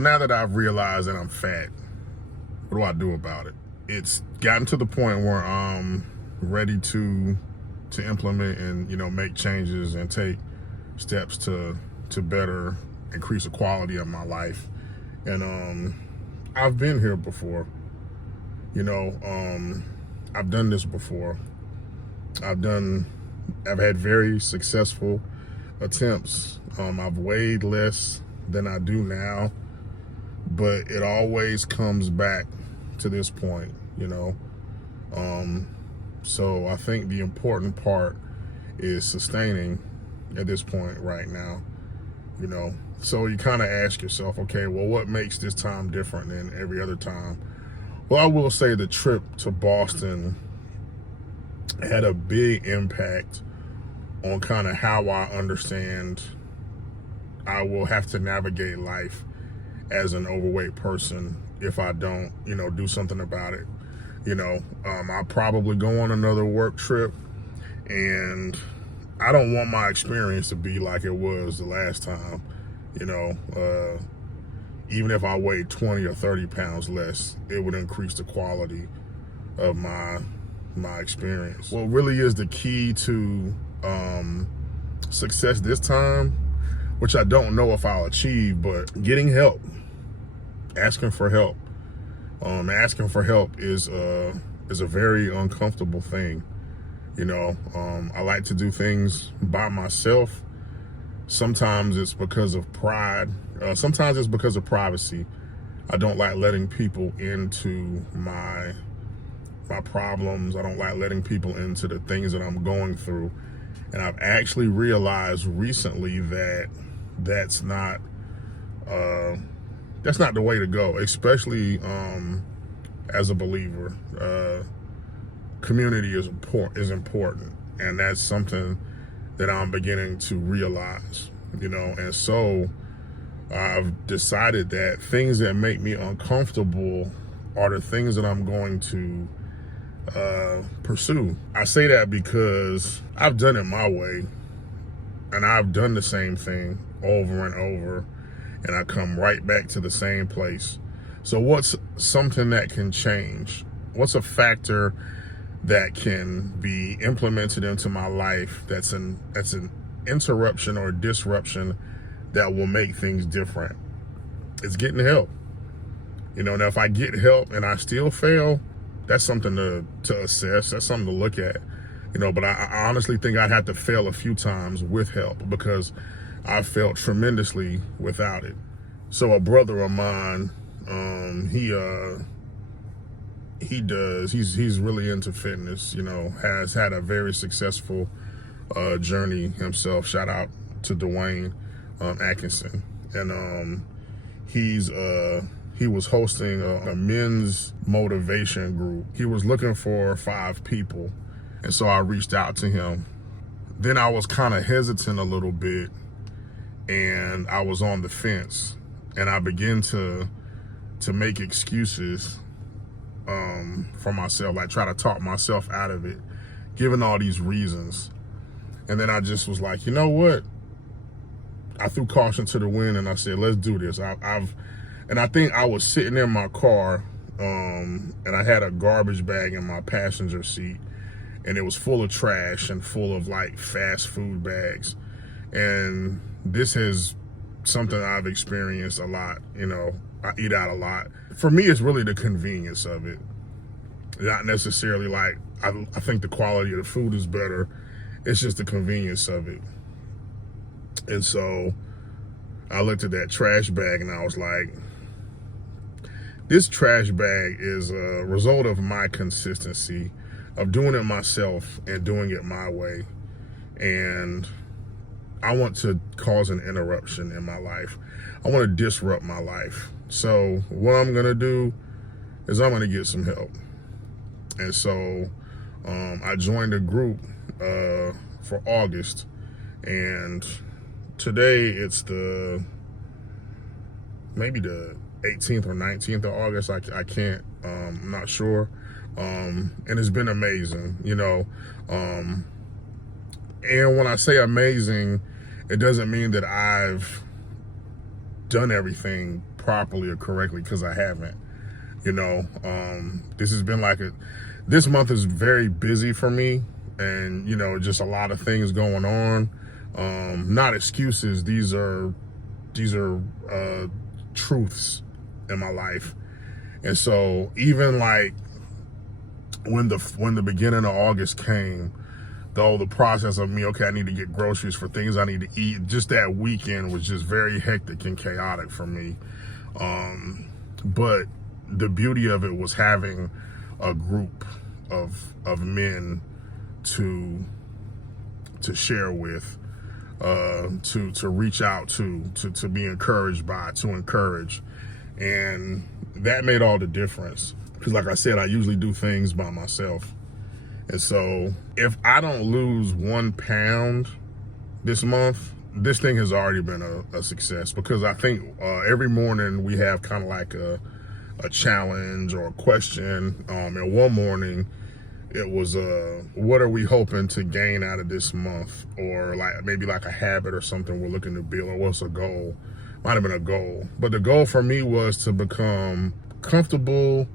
Now that I've realized that I'm fat, what do I do about it? It's gotten to the point where I'm ready to implement and make changes and take steps to better increase the quality of my life. And I've been here before. I've done this before. I've had very successful attempts. I've weighed less than I do now, but it always comes back to this point. So I think the important part is sustaining at this point right now. So you kind of ask yourself, okay, well, what makes this time different than every other time? Well, I will say the trip to Boston had a big impact on kind of how I understand I will have to navigate life as an overweight person if I don't, do something about it. I'll probably go on another work trip, and I don't want my experience to be like it was the last time. Even if I weighed 20 or 30 pounds less, it would increase the quality of my experience. What really is the key to success this time, which I don't know if I'll achieve, but getting help, asking for help. Asking for help is a very uncomfortable thing. I like to do things by myself. Sometimes it's because of pride. Sometimes it's because of privacy. I don't like letting people into my problems. I don't like letting people into the things that I'm going through. And I've actually realized recently that that's not the way to go, especially as a believer. Community is important, and that's something that I'm beginning to realize, and so I've decided that things that make me uncomfortable are the things that I'm going to pursue. I say that because I've done it my way, and I've done the same thing over and over, and I come right back to the same place. So what's something that can change? What's a factor that can be implemented into my life that's an interruption or disruption that will make things different? It's getting help. Now if I get help and I still fail, that's something to assess. That's something to look at. But I honestly think I'd have to fail a few times with help, because I failed tremendously without it. So a brother of mine, he's really into fitness, has had a very successful journey himself. Shout out to Dwayne Atkinson. And he was hosting a men's motivation group. He was looking for 5 people. And so I reached out to him. Then I was kind of hesitant a little bit, and I was on the fence, and I began to make excuses for myself, like try to talk myself out of it, given all these reasons. And then I just was like, you know what? I threw caution to the wind, and I said, let's do this. And I think I was sitting in my car, and I had a garbage bag in my passenger seat, and it was full of trash and full of like fast food bags. And this is something I've experienced a lot. I eat out a lot. For me, it's really the convenience of it. Not necessarily like, I think the quality of the food is better. It's just the convenience of it. And so I looked at that trash bag and I was like, this trash bag is a result of my consistency of doing it myself and doing it my way. And I want to cause an interruption in my life. I want to disrupt my life. So what I'm going to do is I'm going to get some help. And so I joined a group for August. And today it's maybe the 18th or 19th of August. I can't, I'm not sure. And it's been amazing, and when I say amazing, it doesn't mean that I've done everything properly or correctly, because I haven't. You know, this has been this month is very busy for me, and, you know, just a lot of things going on. Not excuses. These are truths in my life. And so even like when the beginning of August came, the process of me, okay, I need to get groceries for things I need to eat, just that weekend was just very hectic and chaotic for me. But the beauty of it was having a group of men to share with, to reach out to be encouraged by, to encourage. And that made all the difference. Because like I said, I usually do things by myself. And so if I don't lose 1 pound this month, this thing has already been a success, because I think every morning we have kind of like a challenge or a question. And one morning it was, what are we hoping to gain out of this month? Or like maybe like a habit or something we're looking to build, or what's a goal? Might have been a goal. But the goal for me was to become comfortable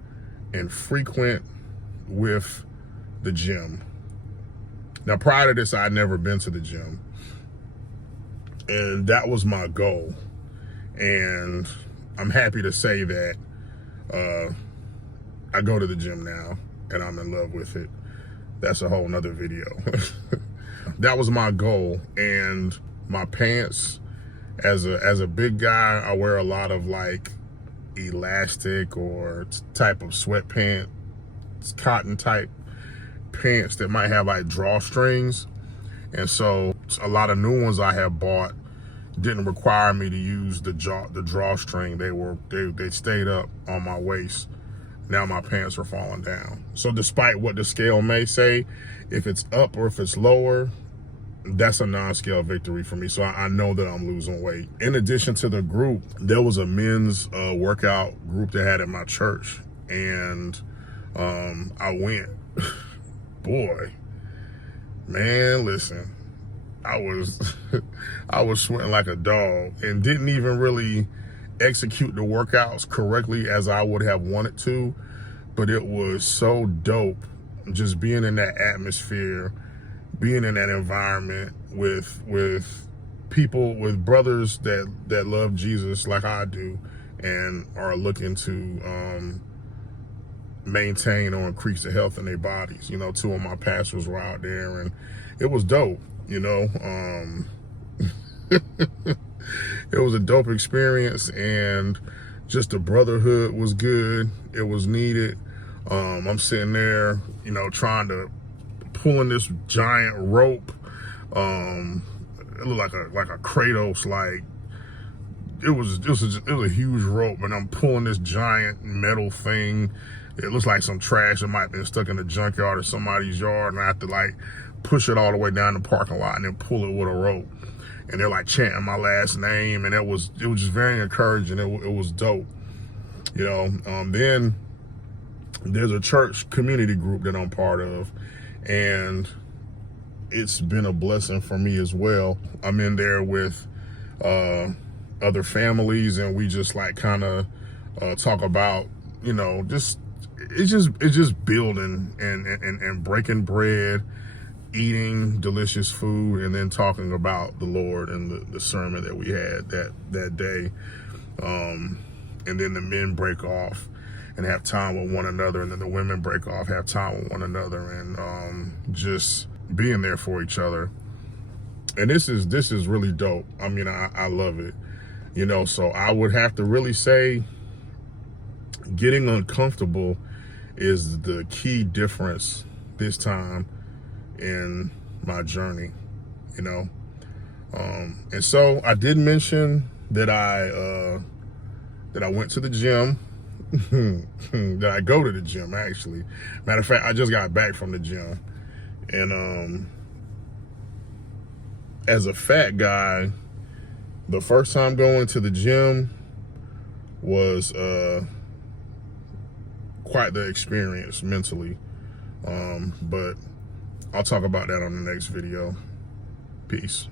and frequent with the gym. Now, prior to this, I'd never been to the gym. And that was my goal. And I'm happy to say that I go to the gym now and I'm in love with it. That's a whole nother video. That was my goal. And my pants, as a big guy, I wear a lot of like elastic or type of sweatpants, cotton type pants that might have like drawstrings. And so a lot of new ones I have bought didn't require me to use the drawstring. They stayed up on my waist. Now my pants are falling down. So despite what the scale may say, if it's up or if it's lower, that's a non-scale victory for me. So I know that I'm losing weight. In addition to the group, there was a men's workout group they had at my church. And I went. Boy, man, listen, I was sweating like a dog and didn't even really execute the workouts correctly as I would have wanted to, but it was so dope just being in that atmosphere, being in that environment with people, with brothers that love Jesus like I do and are looking to maintain or increase the health in their bodies. You know, 2 of my pastors were out there and it was dope, you know. It was a dope experience, and just the brotherhood was good. It was needed. I'm sitting there, you know, pulling this giant rope. It looked like a Kratos, like it was a huge rope, and I'm pulling this giant metal thing. It looks like some trash that might have been stuck in the junkyard or somebody's yard, and I have to like push it all the way down the parking lot and then pull it with a rope. And they're like chanting my last name, and it was just very encouraging. It was dope, you know. Then there's a church community group that I'm part of, and it's been a blessing for me as well. I'm in there with other families, and we just like kind of talk about, you know, it's just building and breaking bread, eating delicious food, and then talking about the Lord and the sermon that we had that day. And then the men break off and have time with one another, and then the women break off, have time with one another, and just being there for each other. And this is really dope. I mean, I love it, you know. So I would have to really say getting uncomfortable is the key difference this time in my journey, you know. And so I did mention that I went to the gym, that I go to the gym, actually. Matter of fact, I just got back from the gym. And as a fat guy, the first time going to the gym was quite the experience mentally. But I'll talk about that on the next video. Peace.